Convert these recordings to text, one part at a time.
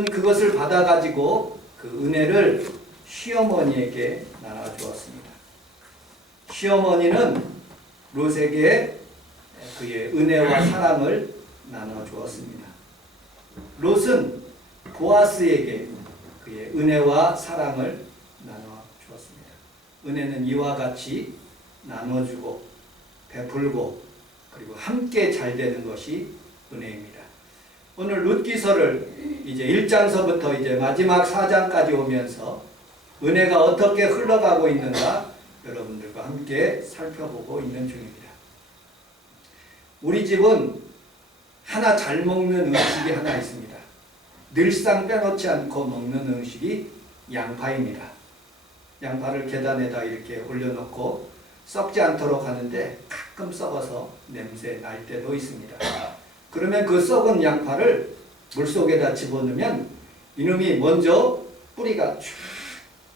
그것을 받아가지고 그 은혜를 시어머니에게 나눠주었습니다. 시어머니는 롯에게 그의 은혜와 사랑을 나눠주었습니다. 롯은 보아스에게 그의 은혜와 사랑을 나눠주었습니다. 은혜는 이와 같이 나눠주고 베풀고 그리고 함께 잘 되는 것이 은혜입니다. 오늘 룻기서를 이제 1장서부터 이제 마지막 4장까지 오면서 은혜가 어떻게 흘러가고 있는가 여러분들과 함께 살펴보고 있는 중입니다. 우리 집은 하나 잘 먹는 음식이 하나 있습니다. 늘상 빼놓지 않고 먹는 음식이 양파입니다. 양파를 계단에다 이렇게 올려놓고 썩지 않도록 하는데 가끔 썩어서 냄새 날 때도 있습니다. 그러면 그 썩은 양파를 물속에다 집어넣으면 이놈이 먼저 뿌리가 쭉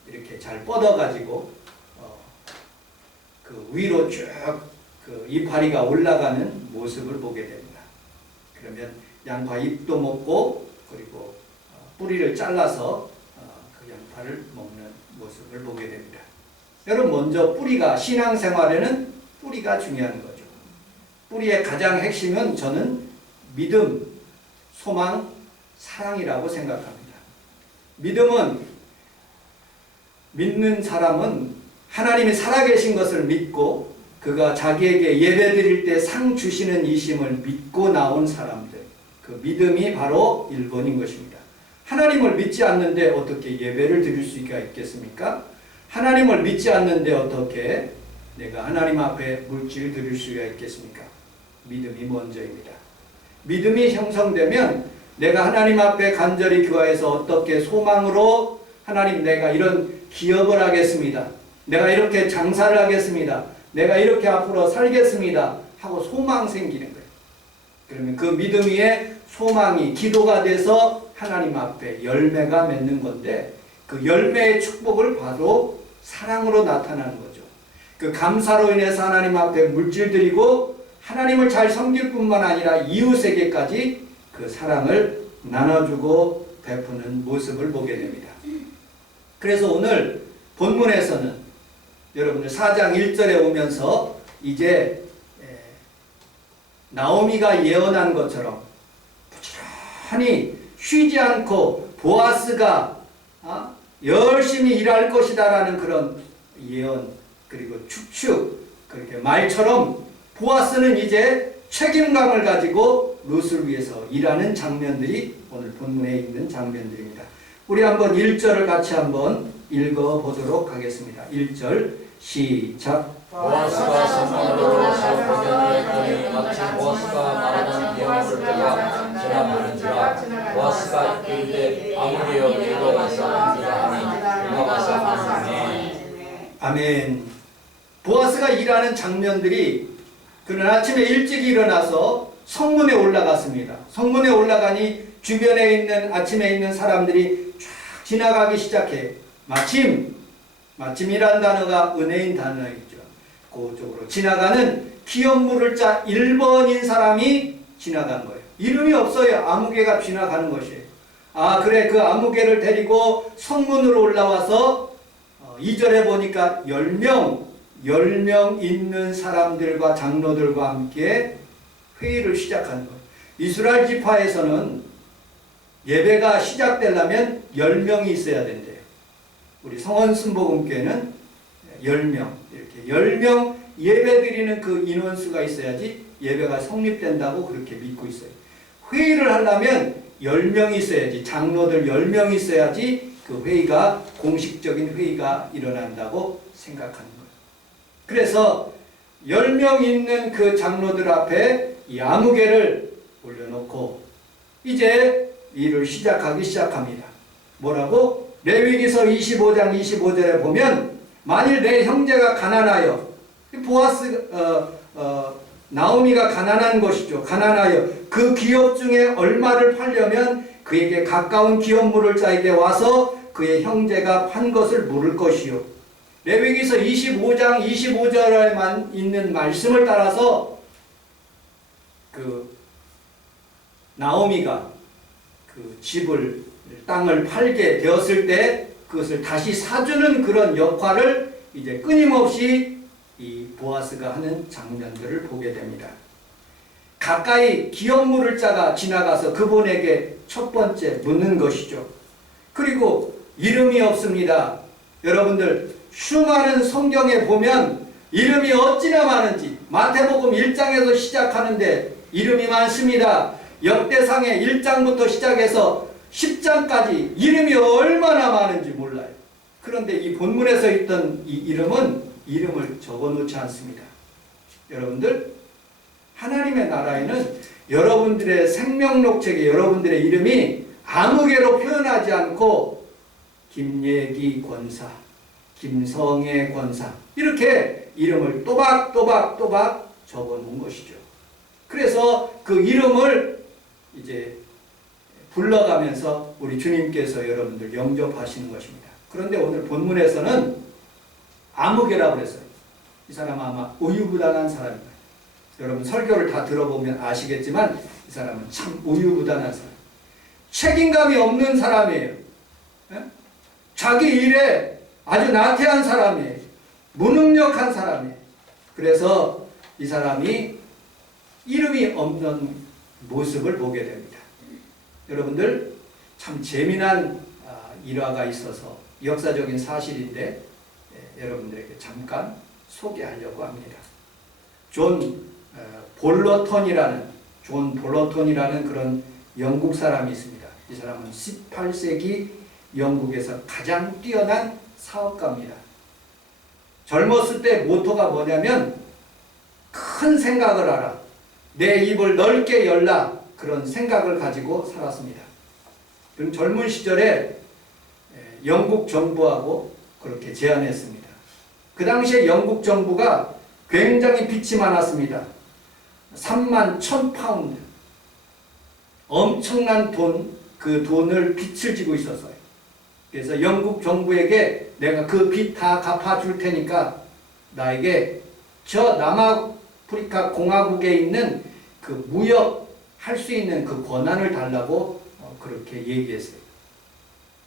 이렇게 잘 뻗어가지고 그 위로 쭉 그 이파리가 올라가는 모습을 보게 됩니다. 그러면 양파 잎도 먹고 그리고 뿌리를 잘라서 그 양파를 먹는 모습을 보게 됩니다. 여러분, 먼저 뿌리가, 신앙생활에는 뿌리가 중요한 거죠. 뿌리의 가장 핵심은 저는 믿음, 소망, 사랑이라고 생각합니다. 믿음은, 믿는 사람은 하나님이 살아계신 것을 믿고 그가 자기에게 예배드릴 때 상 주시는 이심을 믿고 나온 사람들, 그 믿음이 바로 1번인 것입니다. 하나님을 믿지 않는데 어떻게 예배를 드릴 수가 있겠습니까? 하나님을 믿지 않는데 어떻게 내가 하나님 앞에 물질 드릴 수가 있겠습니까? 믿음이 먼저입니다. 믿음이 형성되면 내가 하나님 앞에 간절히 기도해서 어떻게 소망으로 하나님, 내가 이런 기업을 하겠습니다. 내가 이렇게 장사를 하겠습니다. 내가 이렇게 앞으로 살겠습니다. 하고 소망 생기는 거예요. 그러면 그 믿음 위에 소망이 기도가 돼서 하나님 앞에 열매가 맺는 건데, 그 열매의 축복을 바로 사랑으로 나타나는 거죠. 그 감사로 인해서 하나님 앞에 물질 드리고 하나님을 잘 섬길 뿐만 아니라 이웃에게까지 그 사랑을 나눠주고 베푸는 모습을 보게 됩니다. 그래서 오늘 본문에서는 여러분들 4장 1절에 오면서 이제 나오미가 예언한 것처럼 부지런히 쉬지 않고 보아스가 열심히 일할 것이다 라는 그런 예언, 그리고 축축 그렇게 말처럼 보아스는 이제 책임감을 가지고 룻을 위해서 일하는 장면들이 오늘 본문에 있는 장면들입니다. 우리 한번 1절을 같이 한번 읽어보도록 하겠습니다. 1절 시작. 보아스가 성문으로 살포견을 했더니 마치 보아스가 말하는 비용을 때가 지나가는지라. 보아스가 이르되 아무개여 이리로 와서 앉으라 하니 이리로 와서 앉으니. 아멘. 보아스가 일하는 장면들이, 그는 아침에 일찍 일어나서 성문에 올라갔습니다. 성문에 올라가니 주변에 있는, 아침에 있는 사람들이 쫙 지나가기 시작해. 마침이란 단어가 은혜인 단어이죠. 그쪽으로 지나가는 기업물을 짜 1번인 사람이 지나간 거예요. 이름이 없어요. 아무개가 지나가는 것이에요. 그래, 그 아무개를 데리고 성문으로 올라와서 2절에 보니까 10명 있는 사람들과 장로들과 함께 회의를 시작하는 거예요. 이스라엘 지파에서는 예배가 시작되려면 10명이 있어야 된대요. 우리 성원순복음교회는 10명, 이렇게 10명 예배드리는 그 인원수가 있어야지 예배가 성립된다고 그렇게 믿고 있어요. 회의를 하려면 10명이 있어야지, 장로들 10명이 있어야지 그 회의가, 공식적인 회의가 일어난다고 생각하는 거예요. 그래서 10명 있는 그 장로들 앞에 이 아무개를 올려놓고 이제 일을 시작합니다. 뭐라고? 레위기서 25장 25절에 보면, 만일 내 형제가 가난하여, 나오미가 가난한 것이죠. 가난하여 그 기업 중에 얼마를 팔려면 그에게 가까운 기업물을 자에게 와서 그의 형제가 판 것을 물을 것이요. 레위기서 25장 25절에만 있는 말씀을 따라서 그 나오미가 그 집을 땅을 팔게 되었을 때 그것을 다시 사주는 그런 역할을 이제 끊임없이 이 보아스가 하는 장면들을 보게 됩니다. 가까이 기업 물을 자가 지나가서 그분에게 첫 번째 묻는 것이죠. 그리고 이름이 없습니다. 여러분들 수많은 성경에 보면 이름이 어찌나 많은지 마태복음 1장에서 시작하는데 이름이 많습니다. 역대상의 1장부터 시작해서 10장까지 이름이 얼마나 많은지 몰라요. 그런데 이 본문에서 있던 이 이름은 이름을 적어놓지 않습니다. 여러분들 하나님의 나라에는 여러분들의 생명록책에 여러분들의 이름이 아무개로 표현하지 않고 김예기 권사, 김성애 권사 이렇게 이름을 또박또박 적어놓은 것이죠. 그래서 그 이름을 이제 불러가면서 우리 주님께서 여러분들 영접하시는 것입니다. 그런데 오늘 본문에서는 아무개라고 그랬어요. 이 사람은 아마 우유부단한 사람입니다. 여러분 설교를 다 들어보면 아시겠지만 이 사람은 참 우유부단한 사람. 책임감이 없는 사람이에요. 자기 일에 아주 나태한 사람이에요. 무능력한 사람이에요. 그래서 이 사람이 이름이 없는 모습을 보게 됩니다. 여러분들 참 재미난 일화가 있어서 역사적인 사실인데 여러분들에게 잠깐 소개하려고 합니다. 존 볼러턴이라는 그런 영국 사람이 있습니다. 이 사람은 18세기 영국에서 가장 뛰어난 사업가입니다. 젊었을 때 모토가 뭐냐면 큰 생각을 하라. 내 입을 넓게 열라. 그런 생각을 가지고 살았습니다. 그럼 젊은 시절에 영국 정부하고 그렇게 제안했습니다. 그 당시에 영국 정부가 굉장히 빚이 많았습니다. 31,000파운드. 엄청난 돈, 그 돈을 빚을 지고 있었어요. 그래서 영국 정부에게 내가 그 빚 다 갚아줄 테니까 나에게 저 남아프리카 공화국에 있는 그 무역할 수 있는 그 권한을 달라고 그렇게 얘기했어요.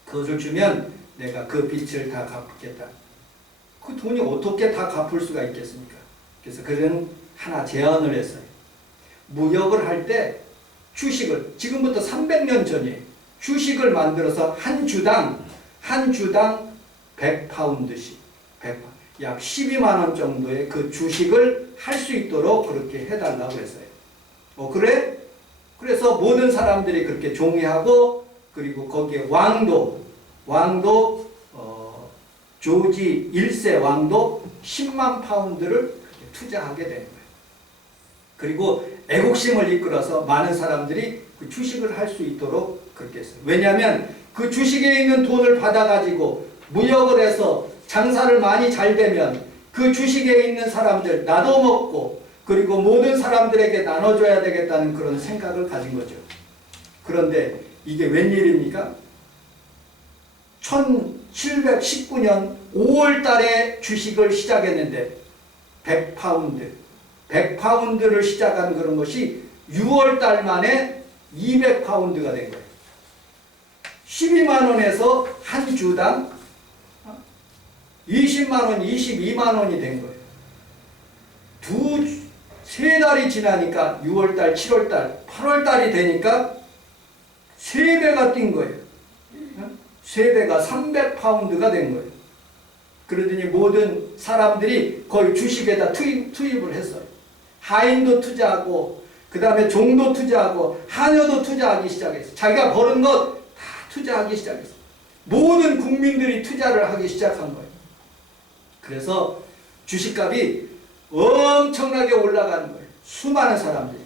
그것을 주면 내가 그 빚을 다 갚겠다. 그 돈이 어떻게 다 갚을 수가 있겠습니까? 그래서 그는 하나 제안을 했어요. 무역을 할 때 주식을, 지금부터 300년 전이에요. 주식을 만들어서 한 주당 100파운드씩, 약 12만원 정도의 그 주식을 할 수 있도록 그렇게 해달라고 했어요. 그래? 그래서 모든 사람들이 그렇게 종이하고, 그리고 거기에 왕도 조지 1세 왕도 10만 파운드를 투자하게 되는 거예요. 그리고 애국심을 이끌어서 많은 사람들이 그 주식을 할 수 있도록 그렇게 했어요. 왜냐하면 그 주식에 있는 돈을 받아가지고 무역을 해서 장사를 많이 잘 되면 그 주식에 있는 사람들 나도 먹고 그리고 모든 사람들에게 나눠줘야 되겠다는 그런 생각을 가진 거죠. 그런데 이게 웬일입니까? 1719년 5월 달에 주식을 시작했는데 100파운드를 시작한 그런 것이 6월 달 만에 200파운드가 된 거예요. 12만원에서 한 주당 20만원, 22만원이 된 거예요. 세 달이 지나니까 6월달, 7월달, 8월달이 되니까 3배가 뛴 거예요. 3배가 300파운드가 된 거예요. 그러더니 모든 사람들이 거의 주식에다 투입을 했어요. 하인도 투자하고 그 다음에 종도 투자하고 하녀도 투자하기 시작했어요. 자기가 버는 것 다 투자하기 시작했어요. 모든 국민들이 투자를 하기 시작한 거예요. 그래서 주식값이 엄청나게 올라가는 거예요. 수많은 사람들이.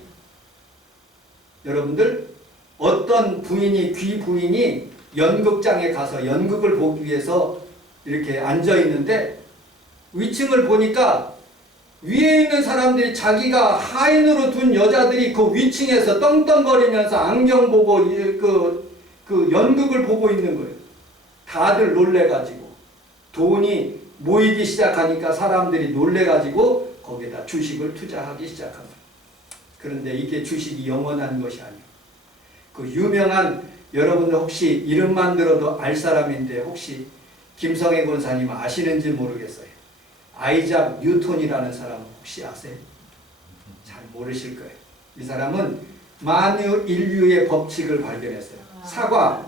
여러분들 어떤 귀부인이 연극장에 가서 연극을 보기 위해서 이렇게 앉아 있는데 위층을 보니까 위에 있는 사람들이 자기가 하인으로 둔 여자들이 그 위층에서 떵떵거리면서 안경 보고 그 연극을 보고 있는 거예요. 다들 놀래가지고 돈이 모이기 시작하니까 사람들이 놀래가지고 거기에다 주식을 투자하기 시작합니다. 그런데 이게 주식이 영원한 것이 아니에요. 그 유명한 여러분들 혹시 이름만 들어도 알 사람인데 혹시 김성애 권사님 아시는지 모르겠어요. 아이작 뉴턴이라는 사람 혹시 아세요? 잘 모르실 거예요. 이 사람은 만유 인류의 법칙을 발견했어요. 사과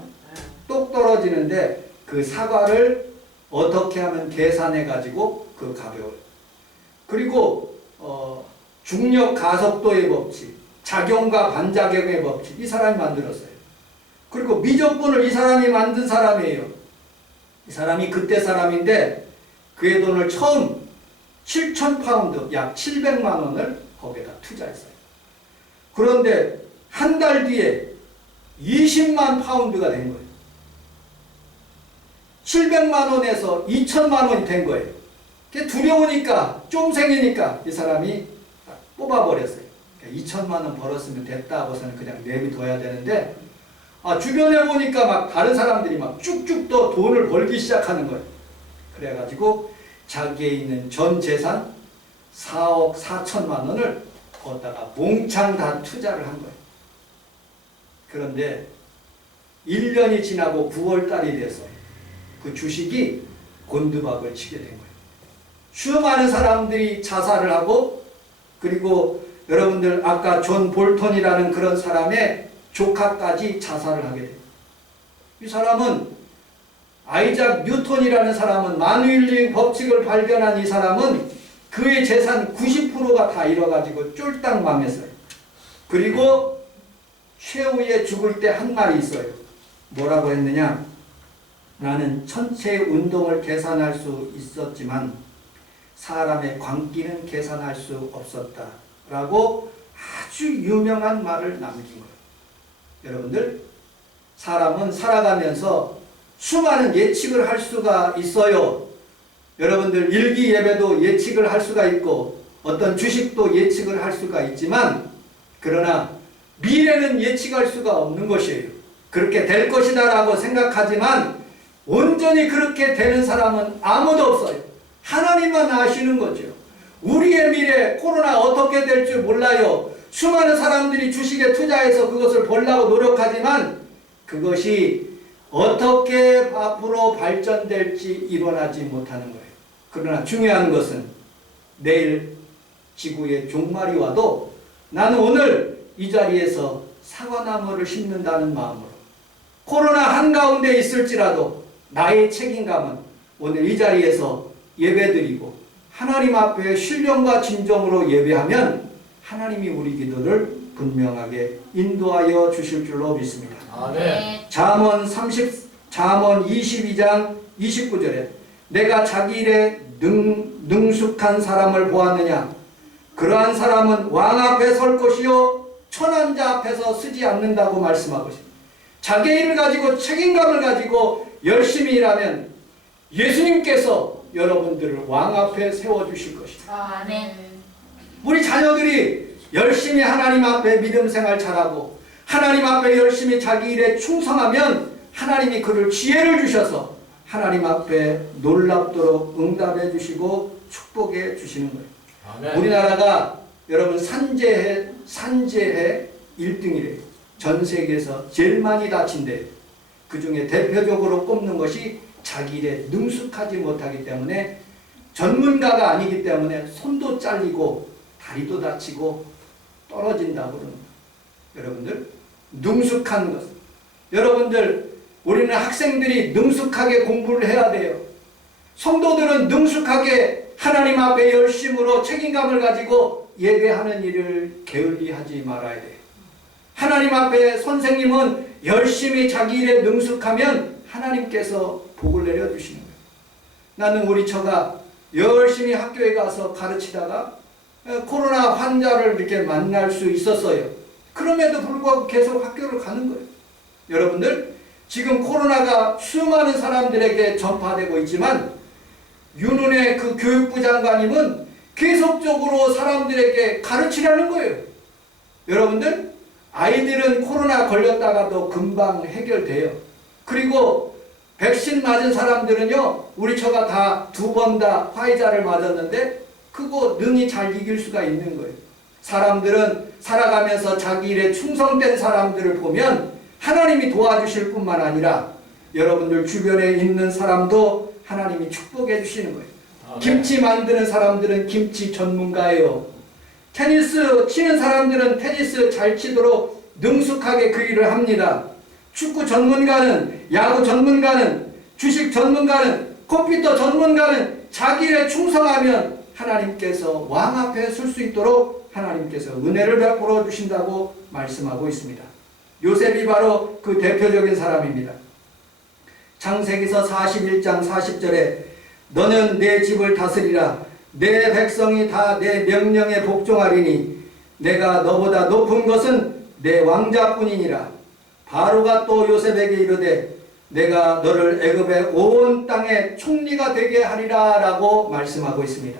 똑 떨어지는데 그 사과를 어떻게 하면 계산해 가지고 그 가벼워요. 그리고 중력 가속도의 법칙, 작용과 반작용의 법칙, 이 사람이 만들었어요. 그리고 미적분을 이 사람이 만든 사람이에요. 이 사람이 그때 사람인데 그의 돈을 처음 7,000파운드, 약 700만 원을 거기에다 투자했어요. 그런데 한 달 뒤에 20만 파운드가 된 거예요. 700만 원에서 2,000만 원이 된 거예요. 두려우니까, 쫌생이니까 이 사람이 뽑아버렸어요. 2,000만 원 벌었으면 됐다 하고서는 그냥 내비둬야 되는데, 주변에 보니까 막 다른 사람들이 막 쭉쭉 또 돈을 벌기 시작하는 거예요. 그래가지고 자기에 있는 전 재산 4억 4천만 원을 거기다가 몽창 다 투자를 한 거예요. 그런데 1년이 지나고 9월 달이 돼서 그 주식이 곤두박을 치게 된 거예요. 수많은 사람들이 자살을 하고, 그리고 여러분들 아까 존 볼턴이라는 그런 사람의 조카까지 자살을 하게 돼요. 이 사람은 아이작 뉴턴이라는 사람은 만유인류의 법칙을 발견한 이 사람은 그의 재산 90%가 다 잃어가지고 쫄딱 망했어요. 그리고 최후에 죽을 때 한 말이 있어요. 뭐라고 했느냐? 나는 전체 운동을 계산할 수 있었지만 사람의 광기는 계산할 수 없었다 라고 아주 유명한 말을 남긴 거예요. 여러분들, 사람은 살아가면서 수많은 예측을 할 수가 있어요. 여러분들 일기 예배도 예측을 할 수가 있고 어떤 주식도 예측을 할 수가 있지만, 그러나 미래는 예측할 수가 없는 것이에요. 그렇게 될 것이다 라고 생각하지만 온전히 그렇게 되는 사람은 아무도 없어요. 하나님만 아시는 거죠. 우리의 미래, 코로나 어떻게 될 줄 몰라요. 수많은 사람들이 주식에 투자해서 그것을 벌려고 노력하지만 그것이 어떻게 앞으로 발전될지 일어나지 못하는 거예요. 그러나 중요한 것은 내일 지구의 종말이 와도 나는 오늘 이 자리에서 사과나무를 심는다는 마음으로, 코로나 한가운데 있을지라도 나의 책임감은 오늘 이 자리에서 예배드리고 하나님 앞에 신령과 진정으로 예배하면 하나님이 우리 기도를 분명하게 인도하여 주실 줄로 믿습니다. 아멘. 잠언 22장 29절에 내가 자기 일에 능숙한 사람을 보았느냐? 그러한 사람은 왕 앞에 설 것이요 천한 자 앞에서 서지 않는다고 말씀하고 있습니다. 자기 일을 가지고 책임감을 가지고 열심히 일하면 예수님께서 여러분들을 왕 앞에 세워주실 것이다. 아멘. 우리 자녀들이 열심히 하나님 앞에 믿음 생활 잘하고 하나님 앞에 열심히 자기 일에 충성하면 하나님이 그를 지혜를 주셔서 하나님 앞에 놀랍도록 응답해 주시고 축복해 주시는 거예요. 아멘. 우리나라가 여러분 산재해 1등이래요. 전 세계에서 제일 많이 다친대요. 그 중에 대표적으로 꼽는 것이 자기 일에 능숙하지 못하기 때문에, 전문가가 아니기 때문에 손도 잘리고 다리도 다치고 떨어진다고 그럽니다. 여러분들, 능숙한 것. 여러분들, 우리는 학생들이 능숙하게 공부를 해야 돼요. 성도들은 능숙하게 하나님 앞에 열심으로 책임감을 가지고 예배하는 일을 게을리하지 말아야 돼요. 하나님 앞에 선생님은 열심히 자기 일에 능숙하면 하나님께서 복을 내려주시는 거예요. 나는 우리 처가 열심히 학교에 가서 가르치다가 코로나 환자를 이렇게 만날 수 있었어요. 그럼에도 불구하고 계속 학교를 가는 거예요. 여러분들, 지금 코로나가 수많은 사람들에게 전파되고 있지만 윤은혜 그 교육부 장관님은 계속적으로 사람들에게 가르치라는 거예요. 여러분들, 아이들은 코로나 걸렸다가도 금방 해결돼요. 그리고 백신 맞은 사람들은요, 우리 처가 다 2번 다 화이자를 맞았는데 그거 능히 잘 이길 수가 있는 거예요. 사람들은 살아가면서 자기 일에 충성된 사람들을 보면 하나님이 도와주실 뿐만 아니라 여러분들 주변에 있는 사람도 하나님이 축복해 주시는 거예요. 김치 만드는 사람들은 김치 전문가예요. 테니스 치는 사람들은 테니스 잘 치도록 능숙하게 그 일을 합니다. 축구 전문가는, 야구 전문가는, 주식 전문가는, 컴퓨터 전문가는 자기 일에 충성하면 하나님께서 왕 앞에 설 수 있도록 하나님께서 은혜를 베풀어 주신다고 말씀하고 있습니다. 요셉이 바로 그 대표적인 사람입니다. 창세기서 41장 40절에 너는 내 집을 다스리라. 내 백성이 다 내 명령에 복종하리니 내가 너보다 높은 것은 내 왕자뿐이니라. 바로가 또 요셉에게 이르되 내가 너를 애굽의 온 땅의 총리가 되게 하리라 라고 말씀하고 있습니다.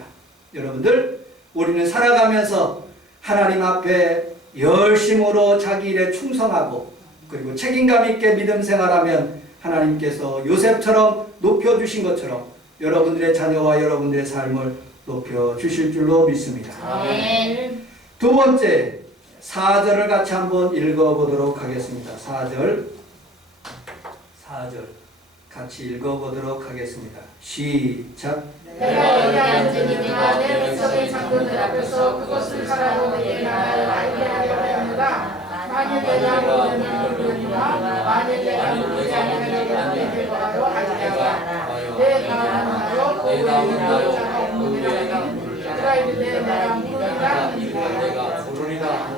여러분들, 우리는 살아가면서 하나님 앞에 열심으로 자기 일에 충성하고 그리고 책임감 있게 믿음 생활하면 하나님께서 요셉처럼 높여주신 것처럼 여러분들의 자녀와 여러분들의 삶을 높여주실 줄로 믿습니다. 아멘. 두 번째, 4절을 같이 한번 읽어보도록 하겠습니다. 4절 같이 읽어보도록 하겠습니다. 시작. 내가 여기 앉으니 내가 내 백성의 장군들 앞에서 그것을 사라고 내게 나를 알게 하려 하였노라. 만일 내가 모르는 일이나 만일 내가 모르지 않는 일이나 대거하여 하리라. 내 다음은 나요 그 외에 자가 없느니라. 내가 이르되 내가 부르리라.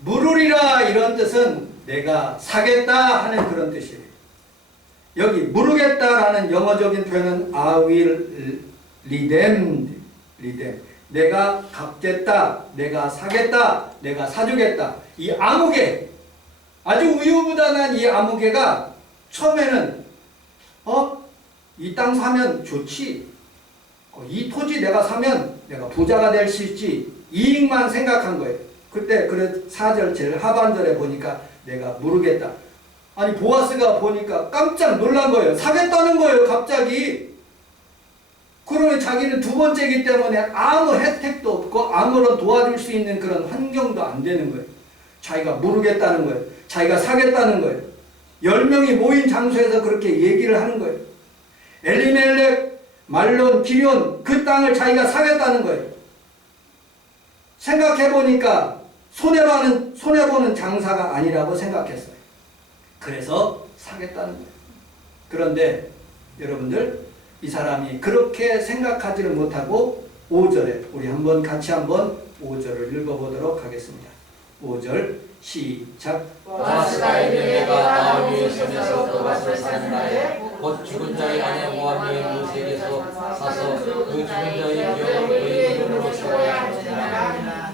물으리라 이런 뜻은 내가 사겠다 하는 그런 뜻이에요. 여기 물으겠다라는 영어적인 표현은 I will redeem. 내가 갚겠다, 내가 사겠다, 내가 사주겠다. 이 아무개, 아주 우유부단한 이 아무개가 처음에는 이 땅 사면 좋지, 이 토지 내가 사면 내가 부자가 될 수 있지, 이익만 생각한 거예요. 그때 4절 제일 하반절에 보니까 내가 물으겠다. 아니 보아스가 보니까 깜짝 놀란 거예요. 사겠다는 거예요 갑자기. 그러면 자기는 두 번째이기 때문에 아무 혜택도 없고 아무런 도와줄 수 있는 그런 환경도 안 되는 거예요. 자기가 물으겠다는 거예요. 자기가 사겠다는 거예요. 10명이 모인 장소에서 그렇게 얘기를 하는 거예요. 엘리멜렉, 말론, 기럐 그 땅을 자기가 사겠다는 거예요. 생각해보니까 손해보는 장사가 아니라고 생각했어요. 그래서 사겠다는 거예요. 그런데 여러분들, 이 사람이 그렇게 생각하지를 못하고 5절에 우리 같이 한번 5절을 읽어보도록 하겠습니다. 5절 시작. 보아스가 이르되 내가 나오미의 손에서 그 밭을 사는 날에 곧 죽은 자의 아내 모하미의 루세에게서 사서 그 죽은 자의 기업을 그의 이름으로 세워야 할지니라.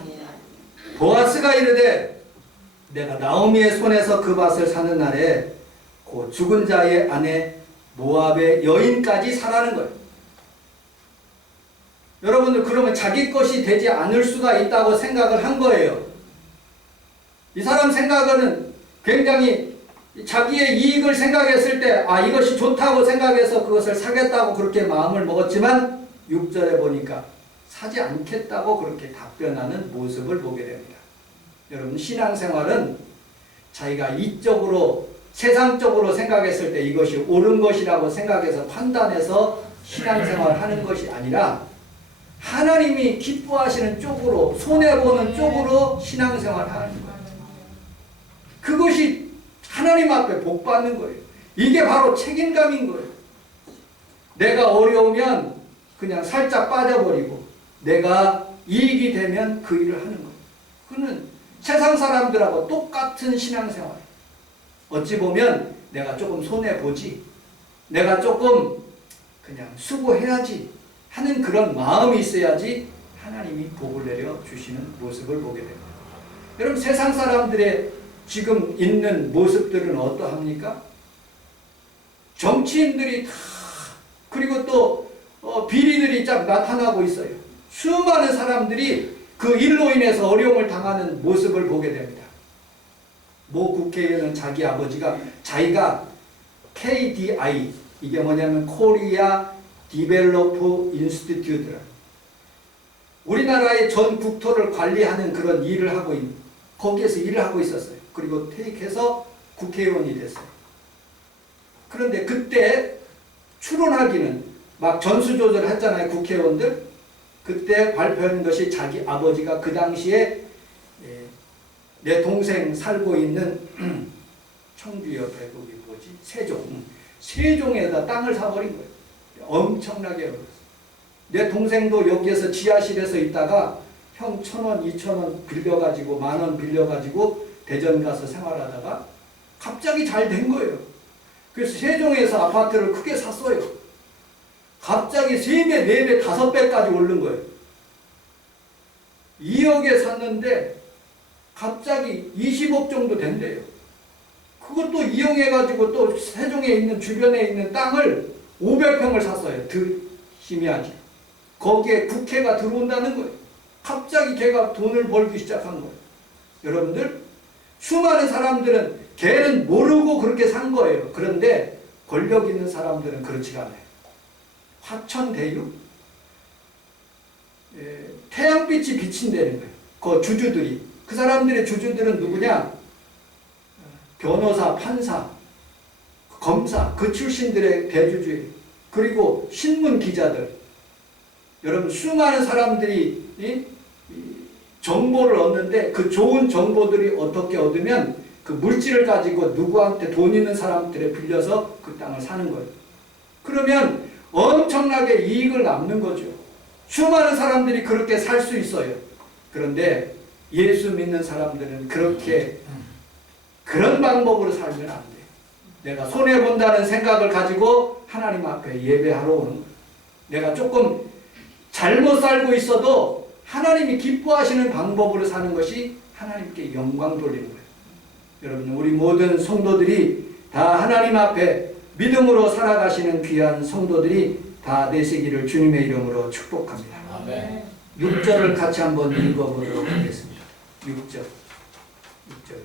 보아스가 이르되 내가 나오미의 손에서 그 밭을 사는 날에 곧 죽은 자의 아내 모압의 여인까지 사라는 거예요. 여러분들, 그러면 자기 것이 되지 않을 수가 있다고 생각을 한 거예요. 이 사람 생각은 굉장히 자기의 이익을 생각했을 때 이것이 좋다고 생각해서 그것을 사겠다고 그렇게 마음을 먹었지만 6절에 보니까 사지 않겠다고 그렇게 답변하는 모습을 보게 됩니다. 여러분, 신앙생활은 자기가 이쪽으로 세상적으로 생각했을 때 이것이 옳은 것이라고 생각해서 판단해서 신앙생활을 하는 것이 아니라 하나님이 기뻐하시는 쪽으로, 손해보는 쪽으로 신앙생활을 하는 거예요. 그것이 하나님 앞에 복 받는 거예요. 이게 바로 책임감인 거예요. 내가 어려우면 그냥 살짝 빠져버리고 내가 이익이 되면 그 일을 하는 거예요. 그는 세상 사람들하고 똑같은 신앙생활. 어찌 보면 내가 조금 손해보지, 내가 조금 그냥 수고해야지 하는 그런 마음이 있어야지 하나님이 복을 내려 주시는 모습을 보게 됩니다. 여러분, 세상 사람들의 지금 있는 모습들은 어떠합니까? 정치인들이 다, 그리고 또 비리들이 쫙 나타나고 있어요. 수많은 사람들이 그 일로 인해서 어려움을 당하는 모습을 보게 됩니다. 모 국회의원은 자기 아버지가 자기가 KDI, 이게 뭐냐면 코리아 디벨로프 인스티튜트라, 우리나라의 전 국토를 관리하는 그런 일을 하고 거기에서 일을 하고 있었어요. 그리고 퇴직해서 국회의원이 됐어요. 그런데 그때 추론하기는 막 전수조사를 했잖아요. 국회의원들. 그때 발표한 것이 자기 아버지가 그 당시에 내 동생 살고 있는 청주 옆에 거기 뭐지? 세종에다 땅을 사버린 거예요. 엄청나게 어려웠어요. 내 동생도 여기에서 지하실에서 있다가 형 1,000원, 2,000원 빌려가지고 10,000원 빌려가지고 대전 가서 생활하다가 갑자기 잘 된 거예요. 그래서 세종에서 아파트를 크게 샀어요. 갑자기 3배, 4배, 5배까지 오른 거예요. 2억에 샀는데 갑자기 20억 정도 된대요. 그것도 이용해가지고 또 세종에 있는 주변에 있는 땅을 500평을 샀어요. 심의하지. 거기에 국회가 들어온다는 거예요. 갑자기 걔가 돈을 벌기 시작한 거예요. 여러분들, 수많은 사람들은 걔는 모르고 그렇게 산 거예요. 그런데 권력 있는 사람들은 그렇지가 않아요. 화천대유? 태양빛이 비친다는 거예요. 그 주주들이. 그 사람들의 주주들은 누구냐? 변호사, 판사, 검사, 그 출신들의 대주주예요. 그리고 신문 기자들. 여러분, 수많은 사람들이 이 정보를 얻는데 그 좋은 정보들이 어떻게 얻으면 그 물질을 가지고 누구한테 돈 있는 사람들에 빌려서 그 땅을 사는 거예요. 그러면 엄청나게 이익을 남는 거죠. 수많은 사람들이 그렇게 살 수 있어요. 그런데 예수 믿는 사람들은 그런 방법으로 살면 안 돼요. 내가 손해본다는 생각을 가지고 하나님 앞에 예배하러 오는 거예요. 내가 조금 잘못 살고 있어도 하나님이 기뻐하시는 방법으로 사는 것이 하나님께 영광 돌리는 거예요. 여러분, 우리 모든 성도들이 다 하나님 앞에 믿음으로 살아가시는 귀한 성도들이 다 되시기를 주님의 이름으로 축복합니다. 아멘. 6절을 같이 한번 읽어보도록 하겠습니다. 6절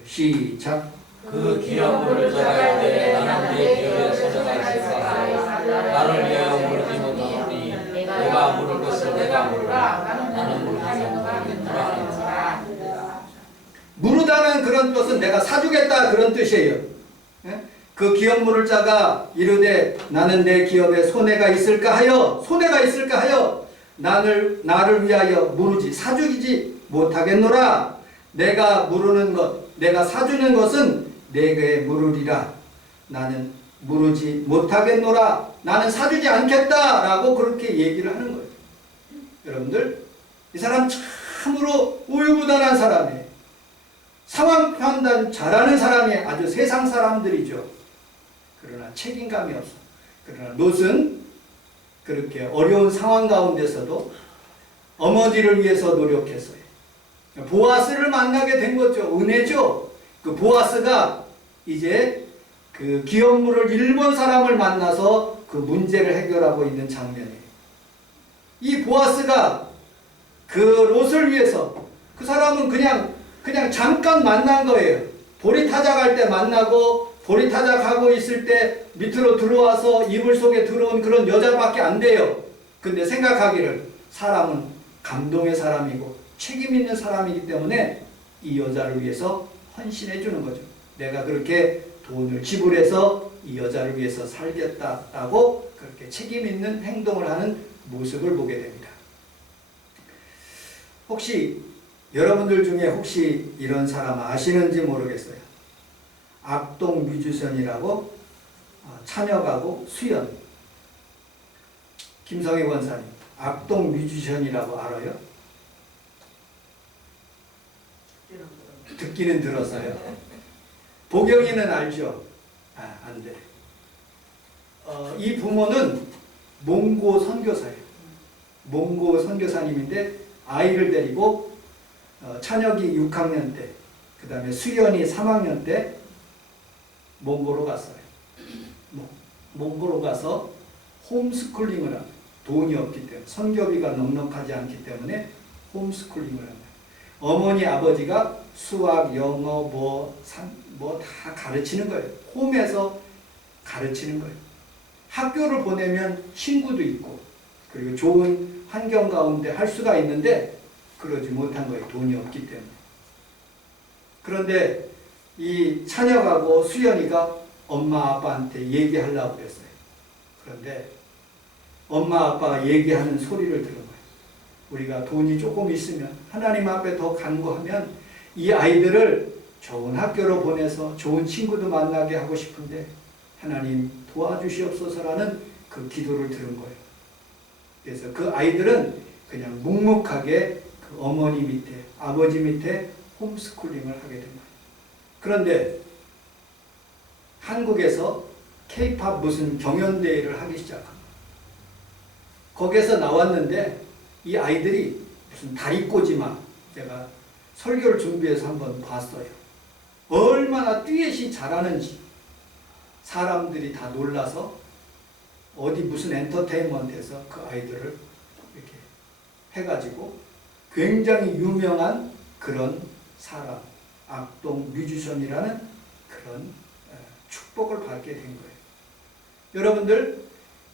시작. 그 귀한 물을 져갈 때 나는 내 기업에 소자가 있을까? 나를 위하여 물지 못하노니 내가 물을 것을 내가 모르라. 나는 물지 못하겠노라. 무르다는 그런 뜻은 내가 사주겠다 그런 뜻이에요. 예? 그 기업 물을 자가 이르되 나는 내 기업에 손해가 있을까 하여 나를 위하여 무르지 사주지 못하겠노라. 내가 무르는 것, 내가 사주는 것은 내게 무르리라. 나는 무르지 못하겠노라. 나는 사주지 않겠다라고 그렇게 얘기를 하는 거예요. 여러분들, 이 사람 참으로 우유부단한 사람이에요. 상황 판단 잘하는 사람이 아주 세상 사람들이죠. 그러나 책임감이 없어. 그러나 롯은 그렇게 어려운 상황 가운데서도 어머니를 위해서 노력했어요. 보아스를 만나게 된 거죠. 은혜죠. 그 보아스가 이제 그 기업물을 일본 사람을 만나서 그 문제를 해결하고 있는 장면이에요. 이 보아스가 그 롯을 위해서, 그 사람은 그냥 잠깐 만난 거예요. 보리타작 할 때 만나고 보리타작 하고 있을 때 밑으로 들어와서 이불 속에 들어온 그런 여자밖에 안 돼요. 근데 생각하기를 사람은 감동의 사람이고 책임 있는 사람이기 때문에 이 여자를 위해서 헌신해 주는 거죠. 내가 그렇게 돈을 지불해서 이 여자를 위해서 살겠다라고 그렇게 책임 있는 행동을 하는 모습을 보게 됩니다. 혹시 여러분들 중에 혹시 이런 사람 아시는지 모르겠어요. 악동 뮤지션이라고 찬혁하고 수연, 김성희 권사님, 악동 뮤지션이라고 알아요? 듣기는 들었어요. 보경이는 알죠? 안 돼. 이 부모는 몽고 선교사예요. 몽고 선교사님인데 아이를 데리고 찬혁이 6학년 때, 그 다음에 수연이 3학년 때 몽고로 갔어요. 몽고로 가서 홈스쿨링을 합니다. 돈이 없기 때문에, 선교비가 넉넉하지 않기 때문에 홈스쿨링을 합니다. 어머니 아버지가 수학, 영어, 뭐 다 가르치는 거예요. 홈에서 가르치는 거예요. 학교를 보내면 친구도 있고 그리고 좋은 환경 가운데 할 수가 있는데 그러지 못한 거예요. 돈이 없기 때문에. 그런데 이 찬혁하고 수연이가 엄마 아빠한테 얘기하려고 그랬어요. 그런데 엄마 아빠가 얘기하는 소리를 들은 거예요. 우리가 돈이 조금 있으면 하나님 앞에 더 간구하면 이 아이들을 좋은 학교로 보내서 좋은 친구도 만나게 하고 싶은데 하나님 도와주시옵소서라는 그 기도를 들은 거예요. 그래서 그 아이들은 그냥 묵묵하게 그 어머니 밑에 아버지 밑에 홈스쿨링을 하게 된 거예요. 그런데 한국에서 K-팝 무슨 경연대회를 하기 시작합니다. 거기에서 나왔는데 이 아이들이 무슨 다리꼬지마, 제가 설교를 준비해서 한번 봤어요. 얼마나 듀엣이 잘하는지 사람들이 다 놀라서 어디 무슨 엔터테인먼트에서 그 아이들을 이렇게 해가지고 굉장히 유명한 그런 사람, 악동 뮤지션이라는 그런 축복을 받게 된 거예요. 여러분들,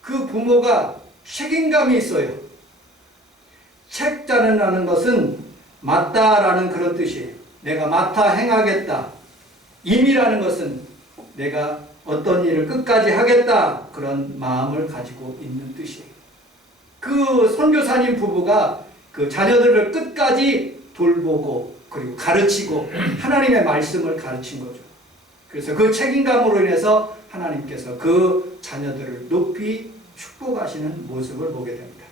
그 부모가 책임감이 있어요. 책자는라는 것은 맡다라는 그런 뜻이에요. 내가 맡아 행하겠다. 임이라는 것은 내가 어떤 일을 끝까지 하겠다. 그런 마음을 가지고 있는 뜻이에요. 그 선교사님 부부가 그 자녀들을 끝까지 돌보고 그리고 가르치고 하나님의 말씀을 가르친 거죠. 그래서 그 책임감으로 인해서 하나님께서 그 자녀들을 높이 축복하시는 모습을 보게 됩니다.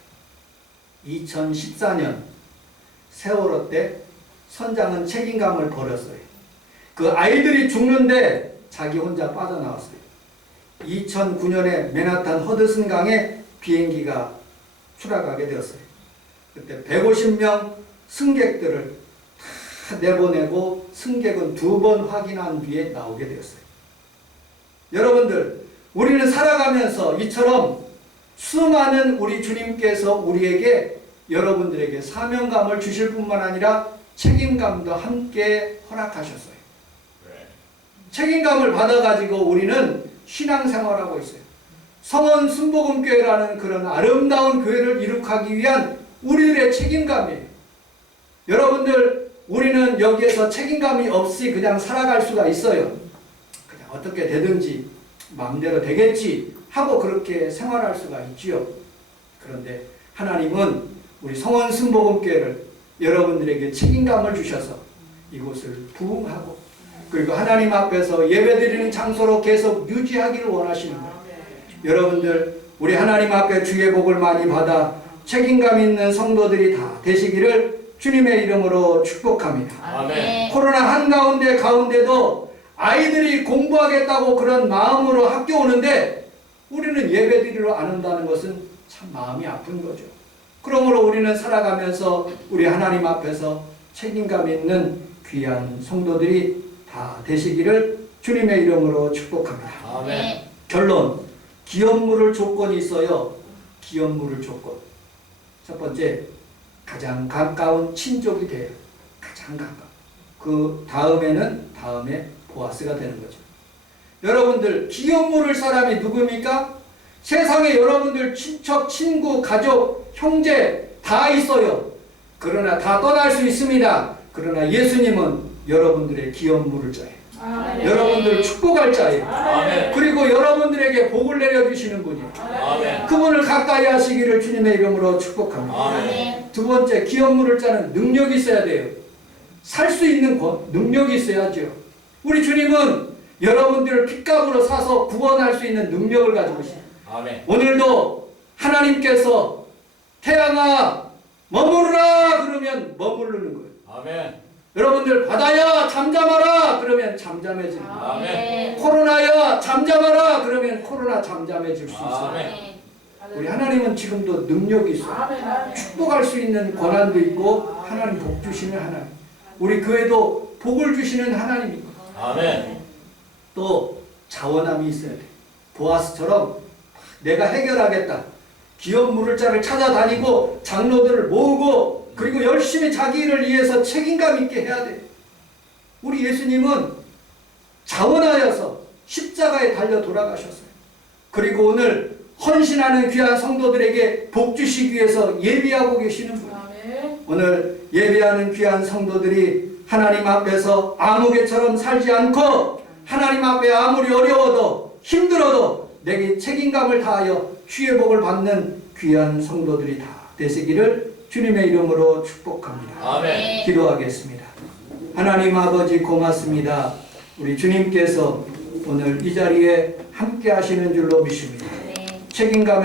2014년 세월호 때 선장은 책임감을 버렸어요. 그 아이들이 죽는데 자기 혼자 빠져나왔어요. 2009년에 맨하탄 허드슨 강에 비행기가 추락하게 되었어요. 그때 150명 승객들을 다 내보내고 승객은 2번 확인한 뒤에 나오게 되었어요. 여러분들, 우리는 살아가면서 이처럼 수많은 우리 주님께서 우리에게 여러분들에게 사명감을 주실 뿐만 아니라 책임감도 함께 허락하셨어요. 책임감을 받아가지고 우리는 신앙생활하고 있어요. 성원 순복음교회라는 그런 아름다운 교회를 이룩하기 위한 우리들의 책임감이에요. 여러분들, 우리는 여기에서 책임감이 없이 그냥 살아갈 수가 있어요. 그냥 어떻게 되든지 마음대로 되겠지 하고 그렇게 생활할 수가 있지요. 그런데 하나님은 우리 성원 순복음교회를 여러분들에게 책임감을 주셔서 이곳을 부흥하고 그리고 하나님 앞에서 예배드리는 장소로 계속 유지하기를 원하시는 거예요. 여러분들, 우리 하나님 앞에 주의 복을 많이 받아 책임감 있는 성도들이 다 되시기를 주님의 이름으로 축복합니다. 아멘. 코로나 가운데도 아이들이 공부하겠다고 그런 마음으로 학교 오는데 우리는 예배드리러 안 온다는 것은 참 마음이 아픈 거죠. 그러므로 우리는 살아가면서 우리 하나님 앞에서 책임감 있는 귀한 성도들이 다 되시기를 주님의 이름으로 축복합니다. 아멘. 결론, 기업 물을 조건이 있어요. 기업 물을 조건. 첫 번째, 가장 가까운 친족이 돼요. 가장 가까운. 그 다음에 보아스가 되는 거죠. 여러분들, 기업 물을 사람이 누굽니까? 세상에 여러분들 친척, 친구, 가족, 형제 다 있어요. 그러나 다 떠날 수 있습니다. 그러나 예수님은 여러분들의 기업 물을 자예요. 아멘. 여러분들 축복할 자예요. 아멘. 그리고 여러분들에게 복을 내려주시는 분이에요. 아멘. 그분을 가까이 하시기를 주님의 이름으로 축복합니다. 아멘. 두 번째, 기업 물을 자는 능력이 있어야 돼요. 살 수 있는 능력이 있어야죠. 우리 주님은 여러분들을 핏값으로 사서 구원할 수 있는 능력을 가지고 있어요. 아멘. 오늘도 하나님께서 태양아 머무르라 그러면 머무르는 거예요. 아멘. 여러분들, 바다야 잠잠하라 그러면 잠잠해집니다. 아멘. 코로나야 잠잠하라 그러면 코로나 잠잠해질 수 있어요. 아멘. 우리 하나님은 지금도 능력이 있어요. 축복할 수 있는 권한도 있고 하나님 복 주시는 하나님, 우리 교회도 복을 주시는 하나님입니다. 아멘. 또 자원함이 있어야 돼. 보아스처럼 내가 해결하겠다. 기업 물을 자를 찾아다니고 장로들을 모으고 그리고 열심히 자기 일을 위해서 책임감 있게 해야 돼. 우리 예수님은 자원하여서 십자가에 달려 돌아가셨어요. 그리고 오늘 헌신하는 귀한 성도들에게 복 주시기 위해서 예비하고 계시는 분. 오늘 예배하는 귀한 성도들이 하나님 앞에서 아무개처럼 살지 않고 하나님 앞에 아무리 어려워도 힘들어도 내게 책임감을 다하여 주의 복을 받는 귀한 성도들이 다 되시기를 주님의 이름으로 축복합니다. 아멘. 기도하겠습니다. 하나님 아버지 고맙습니다. 우리 주님께서 오늘 이 자리에 함께 하시는 줄로 믿습니다. 책임감에